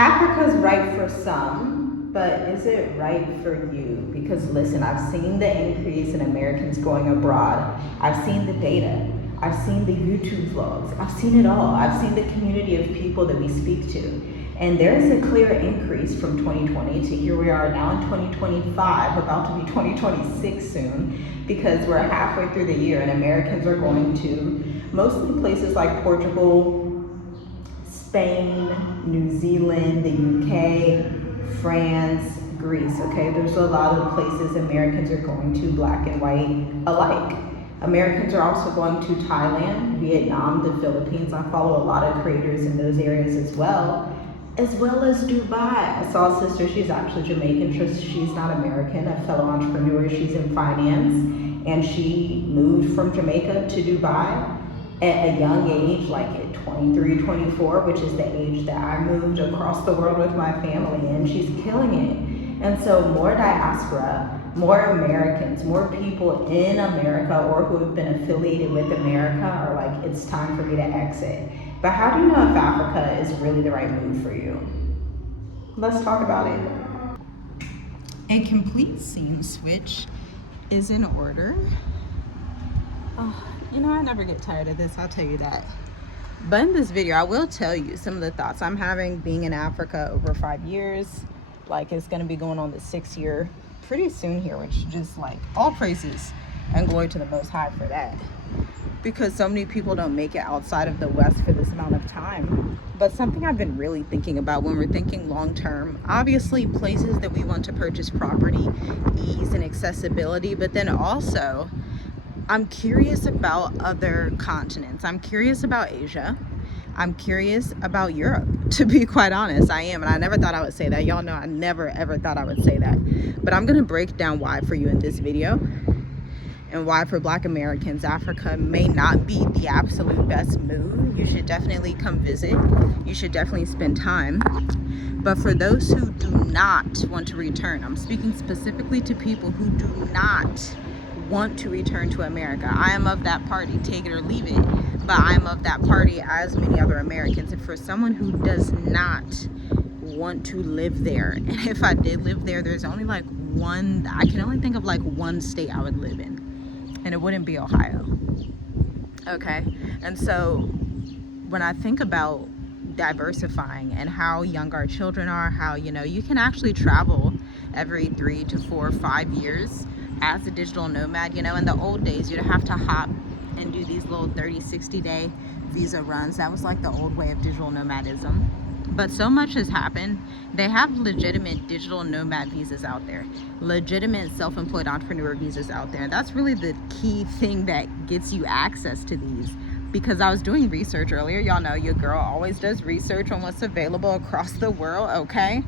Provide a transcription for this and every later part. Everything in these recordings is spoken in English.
Africa's right for some, but is it right for you? Because listen, I've seen the increase in Americans going abroad. I've seen the data. I've seen the YouTube vlogs. I've seen it all. I've seen the community of people that we speak to. And there is a clear increase from 2020 to here we are now in 2025, about to be 2026 soon, because we're halfway through the year and Americans are going to mostly places like Portugal, Spain, New Zealand, the UK, France, Greece, okay? There's a lot of places Americans are going to, black and white alike. Americans are also going to Thailand, Vietnam, the Philippines. I follow a lot of creators in those areas as well as Dubai. I saw a sister, she's actually Jamaican, she's not American, a fellow entrepreneur, she's in finance, and she moved from Jamaica to Dubai at a young age, like at 23, 24, which is the age that I moved across the world with my family, and she's killing it. And so more diaspora, more Americans, more people in America or who have been affiliated with America are like, it's time for me to exit. But how do you know if Africa is really the right move for you? Let's talk about it. A complete scene switch is in order. Oh, you know, I never get tired of this, I'll tell you that. But in this video, I will tell you some of the thoughts I'm having being in Africa over 5 years. Like, it's gonna be going on the 6th year pretty soon here, which is just like all praises and glory to the Most High for that. Because so many people don't make it outside of the West for this amount of time. But something I've been really thinking about when we're thinking long term, obviously places that we want to purchase property, ease and accessibility, but then also I'm curious about other continents. I'm curious about Asia. I'm curious about Europe, to be quite honest. I am, and I never thought I would say that. Y'all know I never ever thought I would say that. But I'm gonna break down why for you in this video, and why for Black Americans, Africa may not be the absolute best move. You should definitely come visit. You should definitely spend time. But for those who do not want to return, I'm speaking specifically to people who do not want to return to America. I am of that party, take it or leave it, but I am of that party as many other Americans. And for someone who does not want to live there, and if I did live there, there's only like one, I can only think of like one state I would live in, and it wouldn't be Ohio. Okay, and so when I think about diversifying and how young our children are, how, you know, you can actually travel every 3 to 4 or 5 years as a digital nomad. You know, in the old days, you'd have to hop and do these little 30-60 day visa runs. That was like the old way of digital nomadism. But so much has happened. They have legitimate digital nomad visas out there, legitimate self-employed entrepreneur visas out there. And that's really the key thing that gets you access to these. Because I was doing research earlier. Y'all know your girl always does research on what's available across the world, okay?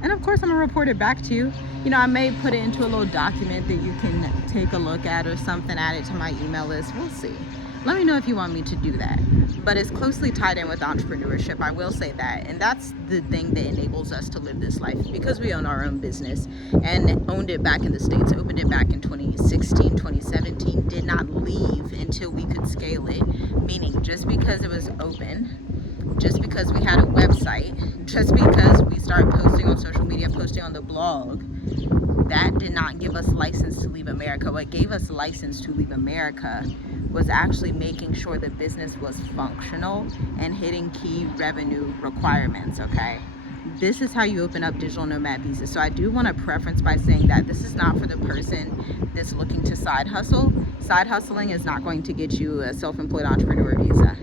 And of course, I'm gonna report it back to you. You know, I may put it into a little document that you can take a look at or something, add it to my email list. We'll see. Let me know if you want me to do that. But it's closely tied in with entrepreneurship, I will say that. And that's the thing that enables us to live this life, because we own our own business and owned it back in the States, opened it back in 2016, 2017, did not leave until we could scale it. Meaning, just because it was open, just because we had a website, just because we started posting on social media, posting on the blog, that did not give us license to leave America. What gave us license to leave America was actually making sure the business was functional and hitting key revenue requirements, okay? This is how you open up digital nomad visas. So I do want to preference by saying that this is not for the person that's looking to side hustle. Side hustling is not going to get you a self-employed entrepreneur visa.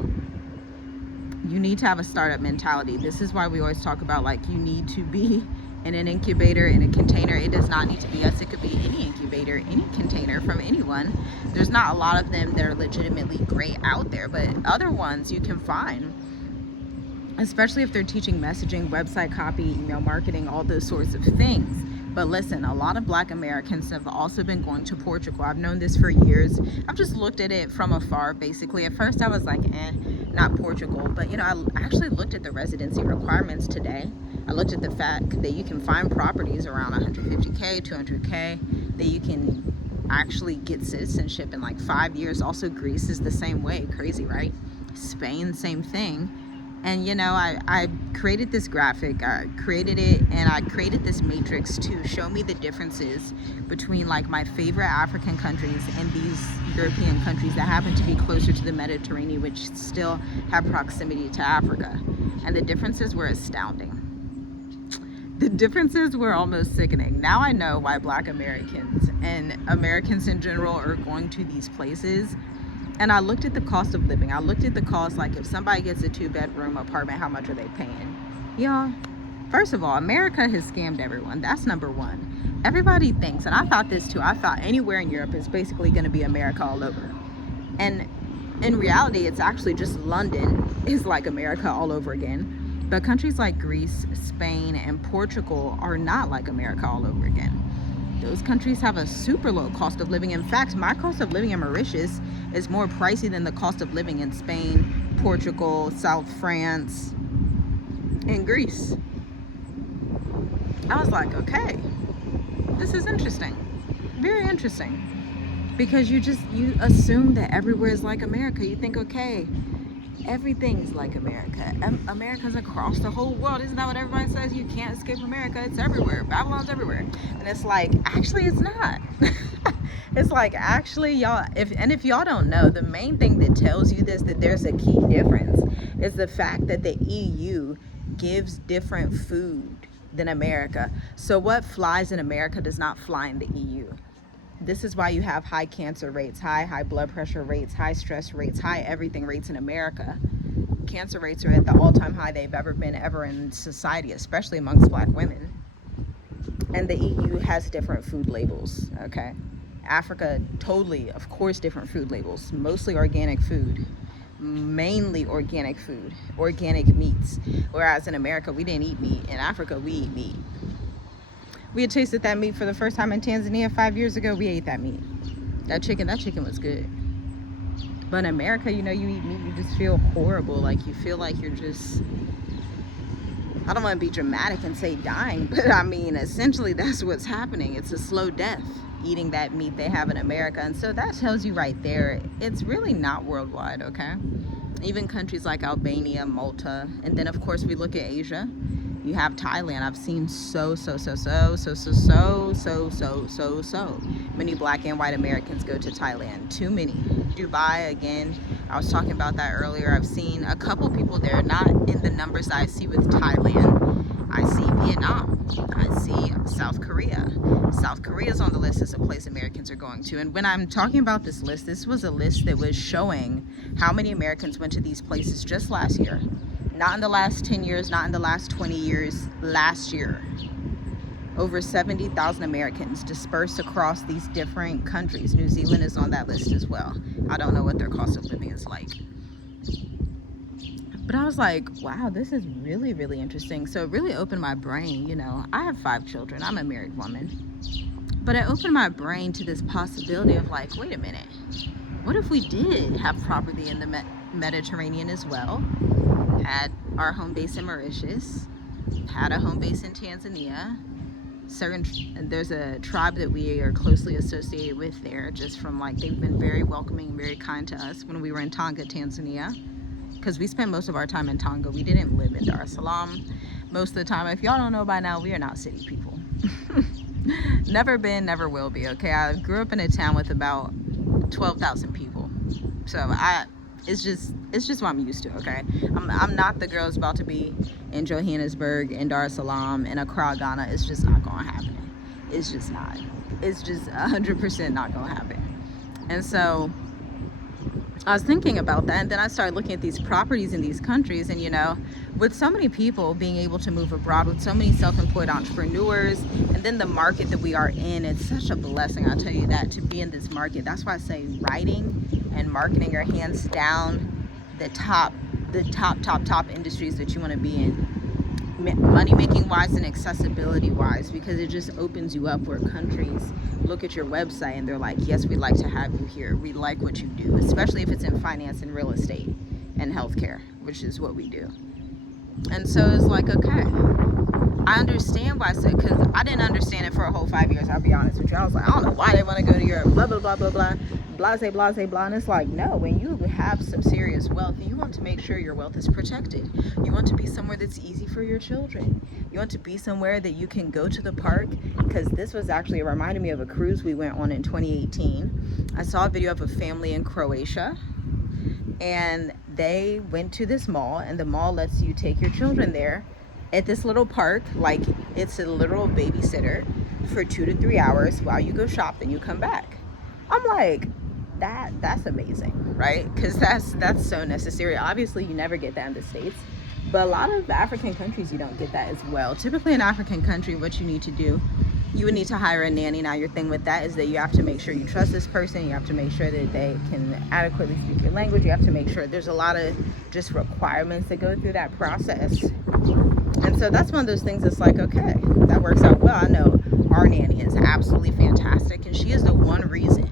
You need to have a startup mentality. This is why we always talk about, like, you need to be in an incubator, in a container. It does not need to be us. It could be any incubator, any container from anyone. There's not a lot of them that are legitimately great out there, but other ones you can find, especially if they're teaching messaging, website copy, email marketing, all those sorts of things. But listen, a lot of Black Americans have also been going to Portugal. I've known this for years. I've just looked at it from afar, basically. At first I was like, not Portugal. But, you know, I actually looked at the residency requirements today. I looked at the fact that you can find properties around 150K, 200K, that you can actually get citizenship in like 5 years. Also, Greece is the same way. Crazy, right? Spain, same thing. And I created this graphic, I created it, and I created this matrix to show me the differences between like my favorite African countries and these European countries that happen to be closer to the Mediterranean, which still have proximity to Africa. And the differences were astounding. The differences were almost sickening. Now I know why Black Americans and Americans in general are going to these places. And I looked at the cost of living. I looked at the cost, like if somebody gets a 2-bedroom apartment, how much are they paying? Y'all, first of all, America has scammed everyone. That's number one. Everybody thinks, and I thought this too, I thought anywhere in Europe is basically going to be America all over. And in reality, it's actually just London is like America all over again. But countries like Greece, Spain, and Portugal are not like America all over again. Those countries have a super low cost of living. In fact, my cost of living in Mauritius is more pricey than the cost of living in Spain, Portugal, South France, and Greece. I was like, okay, this is interesting. Very interesting. Because you assume that everywhere is like America. You think, okay, everything's like America. America's across the whole world. Isn't that what everybody says? You can't escape America. It's everywhere. Babylon's everywhere. And it's like, actually, it's not. It's like, actually, y'all, if y'all don't know, the main thing that tells you this, that there's a key difference, is the fact that the EU gives different food than America. So what flies in America does not fly in the EU. This is why you have high cancer rates, high blood pressure rates, high stress rates, high everything rates in America. Cancer rates are at the all-time high they've ever been in society, especially amongst Black women. And the EU has different food labels, okay? Africa, totally, of course, different food labels, mostly organic food, mainly organic food, organic meats. Whereas in America, we didn't eat meat. In Africa, we eat meat. We had tasted that meat for the first time in Tanzania 5 years ago. We ate that meat. That chicken was good. But in America, you eat meat, you just feel horrible. Like, you feel like you're just, I don't want to be dramatic and say dying, but I mean, essentially that's what's happening. It's a slow death eating that meat they have in America. And so that tells you right there, it's really not worldwide, okay? Even countries like Albania, Malta, and then of course we look at Asia. You have Thailand. I've seen so many Black and white Americans go to Thailand. Too many. Dubai, again, I was talking about that earlier. I've seen a couple people there, not in the numbers that I see with Thailand. I see Vietnam. I see South Korea. South Korea is on the list as a place Americans are going to. And when I'm talking about this list, this was a list that was showing how many Americans went to these places just last year. Not in the last 10 years, not in the last 20 years, last year. Over 70,000 Americans dispersed across these different countries. New Zealand is on that list as well. I don't know what their cost of living is like. But I was like, wow, this is really, really interesting. So it really opened my brain. I have 5 children. I'm a married woman. But it opened my brain to this possibility of like, wait a minute. What if we did have property in the Mediterranean as well? Had our home base in Mauritius, had a home base in Tanzania. There's a tribe that we are closely associated with there, just from like, they've been very welcoming, very kind to us when we were in Tonga, Tanzania, because we spent most of our time in Tonga. We didn't live in Dar es Salaam most of the time. If y'all don't know by now, we are not city people. Never been, never will be, okay? I grew up in a town with about 12,000 people. So it's just what I'm used to, okay? I'm not the girl that's about to be in Johannesburg, in Dar es Salaam, in Accra, Ghana. It's just not gonna happen. It's just not. It's just 100% not gonna happen. And so I was thinking about that, and then I started looking at these properties in these countries, and with so many people being able to move abroad, with so many self-employed entrepreneurs, and then the market that we are in, it's such a blessing, I'll tell you that, to be in this market. That's why I say writing and marketing are hands down the top industries that you want to be in, money making wise and accessibility wise, because it just opens you up where countries look at your website and they're like, yes, we'd like to have you here. We like what you do, especially if it's in finance and real estate and healthcare, which is what we do. And so it's like, okay, I understand why I said, because I didn't understand it for a whole 5 years, I'll be honest with you. I was like, I don't know why they want to go to Europe, blah, blah, blah, blah, blah, blase, blase, blah. And it's like, no, when you have some serious wealth, you want to make sure your wealth is protected. You want to be somewhere that's easy for your children. You want to be somewhere that you can go to the park, because this was actually, it reminded me of a cruise we went on in 2018. I saw a video of a family in Croatia, and they went to this mall, and the mall lets you take your children there at this little park, like it's a literal babysitter for 2 to 3 hours while you go shop, then you come back. I'm like, that's amazing, right? Because that's so necessary. Obviously you never get that in the States, but a lot of African countries you don't get that as well. Typically in African country, what you need to do, you would need to hire a nanny. Now your thing with that is that you have to make sure you trust this person, you have to make sure that they can adequately speak your language, you have to make sure there's a lot of just requirements that go through that process. And so that's one of those things that's like, okay, that works out well. I know our nanny is absolutely fantastic, and she is the one reason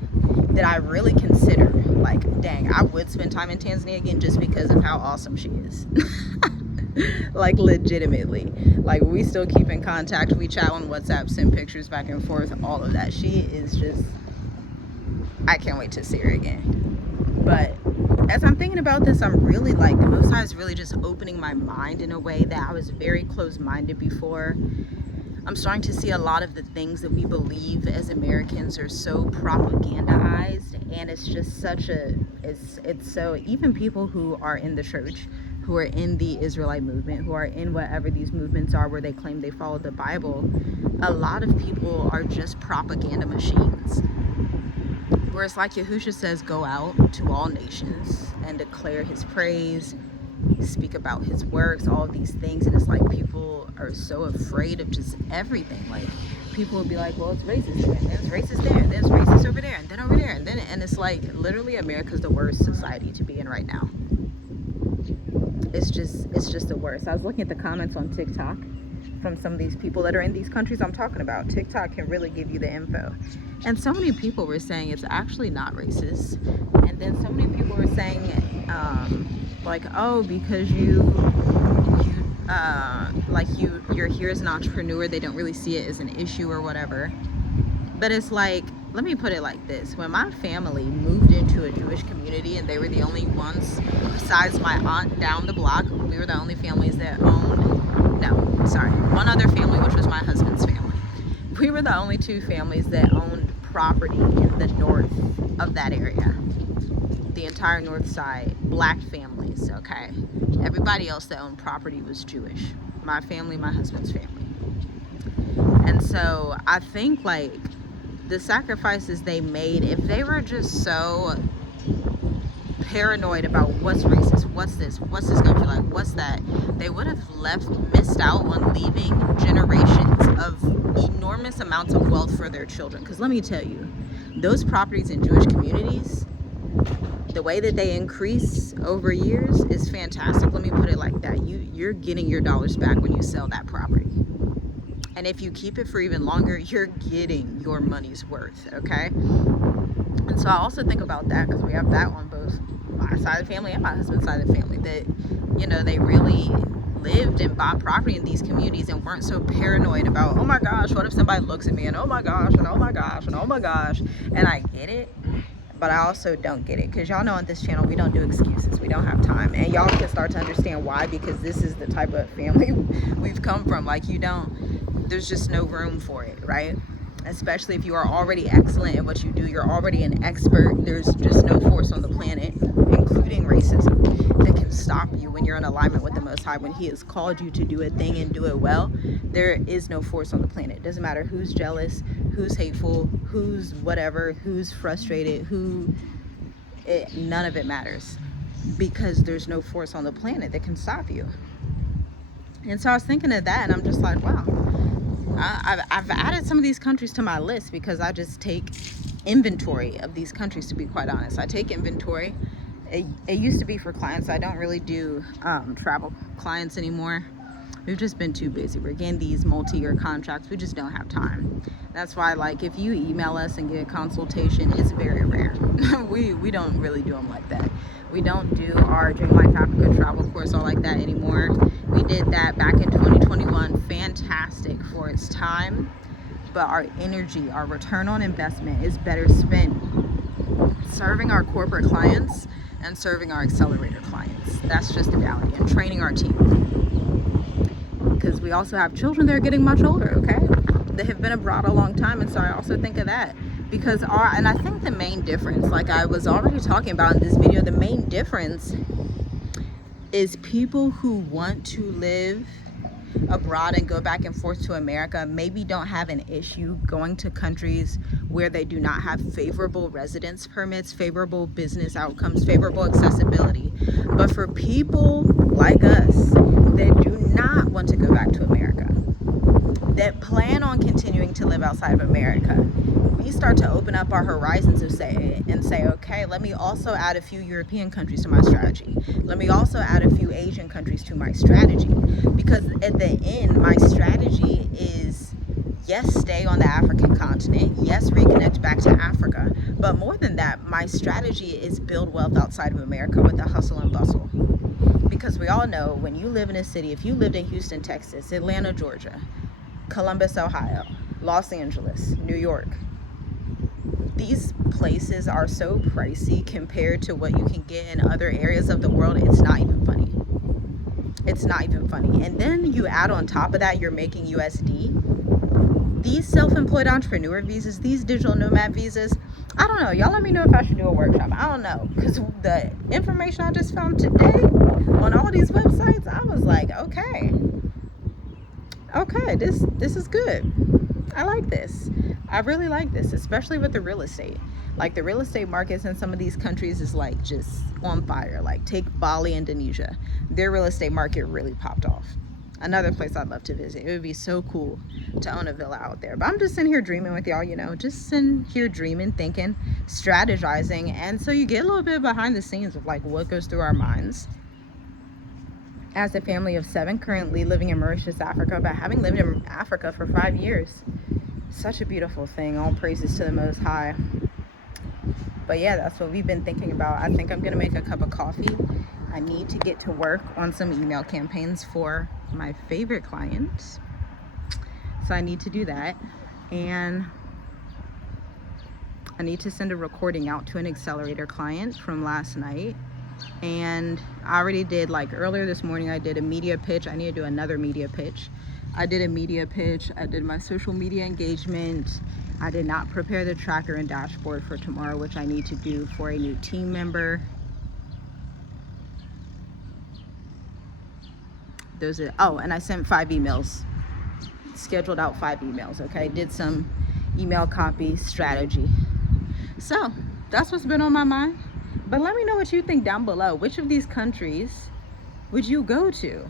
that I really consider, like, dang, I would spend time in Tanzania again just because of how awesome she is. Like, legitimately. Like, we still keep in contact, we chat on WhatsApp, send pictures back and forth, all of that. She is just, I can't wait to see her again. But as I'm thinking about this, I'm really like, the Most High is really just opening my mind in a way that I was very closed-minded before. I'm starting to see a lot of the things that we believe as Americans are so propagandized, and it's just such a, it's so, even people who are in the church, who are in the Israelite movement, who are in whatever these movements are where they claim they follow the Bible, a lot of people are just propaganda machines. Where it's like Yahusha says, go out to all nations and declare his praise, speak about his works, all of these things. And it's like people are so afraid of just everything. Like, people will be like, well, it's racist there, and then it's racist there, and then it's racist over there, and then over there, and it's like, literally, America's the worst society to be in right now. It's just the worst. I was looking at the comments on TikTok from some of these people that are in these countries I'm talking about. TikTok can really give you the info. And so many people were saying it's actually not racist. And then so many people were saying, like, oh, because you're here as an entrepreneur, they don't really see it as an issue or whatever. But it's like, let me put it like this. When my family moved into a Jewish community, and they were the only ones, besides my aunt down the block, we were the only families that owned, no, sorry, one other family, which was my husband's family. We were the only two families that owned property in the north of that area. The entire north side, black families, okay? Everybody else that owned property was Jewish. My family, my husband's family. And so I think, like, the sacrifices they made, if they were just so paranoid about what's racist, what's this going to be like, what's that, they would have missed out on leaving generations of enormous amounts of wealth for their children. Because let me tell you, those properties in Jewish communities, the way that they increase over years is fantastic. Let me put it like that. You're getting your dollars back when you sell that property. And if you keep it for even longer, you're getting your money's worth, okay? And so I also think about that, because we have that on both my side of the family and my husband's side of the family, that, you know, they really lived and bought property in these communities and weren't so paranoid about, oh my gosh, what if somebody looks at me, and oh my gosh, and oh my gosh, and oh my gosh. And I get it, but I also don't get it, because y'all know on this channel we don't do excuses, we don't have time, and y'all can start to understand why, because this is the type of family we've come from. Like, there's just no room for it, right? Especially if you are already excellent at what you do, you're already an expert. There's just no force on the planet, including racism, that can stop you when you're in alignment with the Most High. When He has called you to do a thing and do it well, there is no force on the planet. It doesn't matter who's jealous, who's hateful, who's whatever, who's frustrated, none of it matters, because there's no force on the planet that can stop you. And so I was thinking of that, and I'm just like, wow. I've added some of these countries to my list because I just take inventory of these countries, to be quite honest. I take inventory. It used to be for clients. I don't really do travel clients anymore. We've just been too busy. We're getting these multi-year contracts. We just don't have time. That's why, like, if you email us and get a consultation, it's very rare. we don't really do them like that. We don't do our Dream Life Africa travel course all like that anymore. We did that back in 2021. Fantastic for its time, but our energy, our return on investment is better spent serving our corporate clients and serving our accelerator clients. That's just the reality. And training our team, because we also have children that are getting much older, okay? They have been abroad a long time, and so I also think of that. Because and I think the main difference, like I was already talking about in this video, the main difference is people who want to live abroad and go back and forth to America maybe don't have an issue going to countries where they do not have favorable residence permits, favorable business outcomes, favorable accessibility. But for people like us that do not want to go back to America, that plan on continuing to live outside of America, we start to open up our horizons and say, okay, let me also add a few European countries to my strategy. Let me also add a few Asian countries to my strategy. Because at the end, my strategy is, yes, stay on the African continent. Yes, reconnect back to Africa. But more than that, my strategy is build wealth outside of America with the hustle and bustle. Because we all know when you live in a city, if you lived in Houston, Texas, Atlanta, Georgia, Columbus, Ohio, Los Angeles, New York, these places are so pricey compared to what you can get in other areas of the world. It's not even funny. It's not even funny. And then you add on top of that, you're making USD. These self-employed entrepreneur visas, these digital nomad visas, I don't know. Y'all let me know if I should do a workshop. I don't know. Because the information I just found today on all these websites, I was like, okay, this is good. I like this. I really like this, especially with the real estate. Like the real estate markets in some of these countries is like just on fire. Like take Bali, Indonesia. Their real estate market really popped off. Another place I'd love to visit. It would be so cool to own a villa out there. But I'm just sitting here dreaming with y'all, just sitting here dreaming, thinking, strategizing. And so you get a little bit behind the scenes of like what goes through our minds. As a family of 7, currently living in Mauritius, Africa, but having lived in Africa for 5 years. Such a beautiful thing. All praises to the Most High. But yeah, that's what we've been thinking about. I think I'm gonna make a cup of coffee. I need to get to work on some email campaigns for my favorite clients. So I need to do that. And I need to send a recording out to an accelerator client from last night. And I already did, like earlier this morning, I did a media pitch. I need to do another media pitch. I did a media pitch. I did my social media engagement. I did not prepare the tracker and dashboard for tomorrow, which I need to do for a new team member. And I sent 5 emails, scheduled out 5 emails, okay? Did some email copy strategy. So that's what's been on my mind. But let me know what you think down below. Which of these countries would you go to?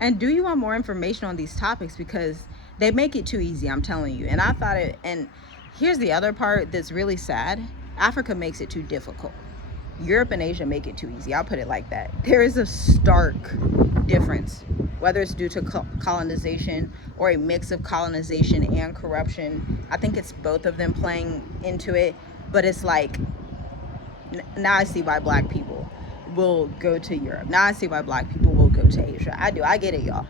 And do you want more information on these topics? Because they make it too easy, I'm telling you. And I thought and here's the other part that's really sad. Africa makes it too difficult. Europe and Asia make it too easy. I'll put it like that. There is a stark difference, whether it's due to colonization or a mix of colonization and corruption. I think it's both of them playing into it. But it's like, now I see why black people will go to Europe. Now I see why black people will go to Asia. I get it, y'all.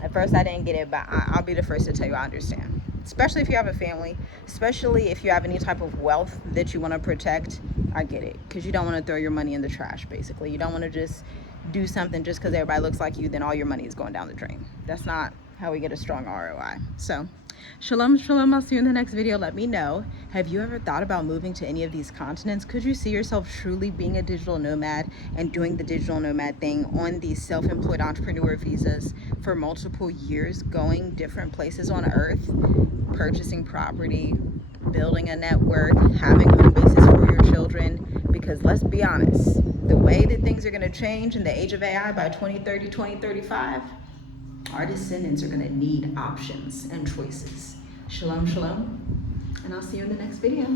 At first I didn't get it, but I'll be the first to tell you I understand. Especially if you have a family, especially if you have any type of wealth that you want to protect. I get it, because you don't want to throw your money in the trash, basically. You don't want to just do something just because everybody looks like you, then all your money is going down the drain. That's not how we get a strong ROI. So shalom, shalom. I'll see you in the next video. Let me know, have you ever thought about moving to any of these continents? Could you see yourself truly being a digital nomad and doing the digital nomad thing on these self-employed entrepreneur visas for multiple years, going different places on earth, purchasing property, building a network, having home bases for your children? Because let's be honest, the way that things are going to change in the age of AI by 2030, 2035, our descendants are going to need options and choices. Shalom, shalom, and I'll see you in the next video.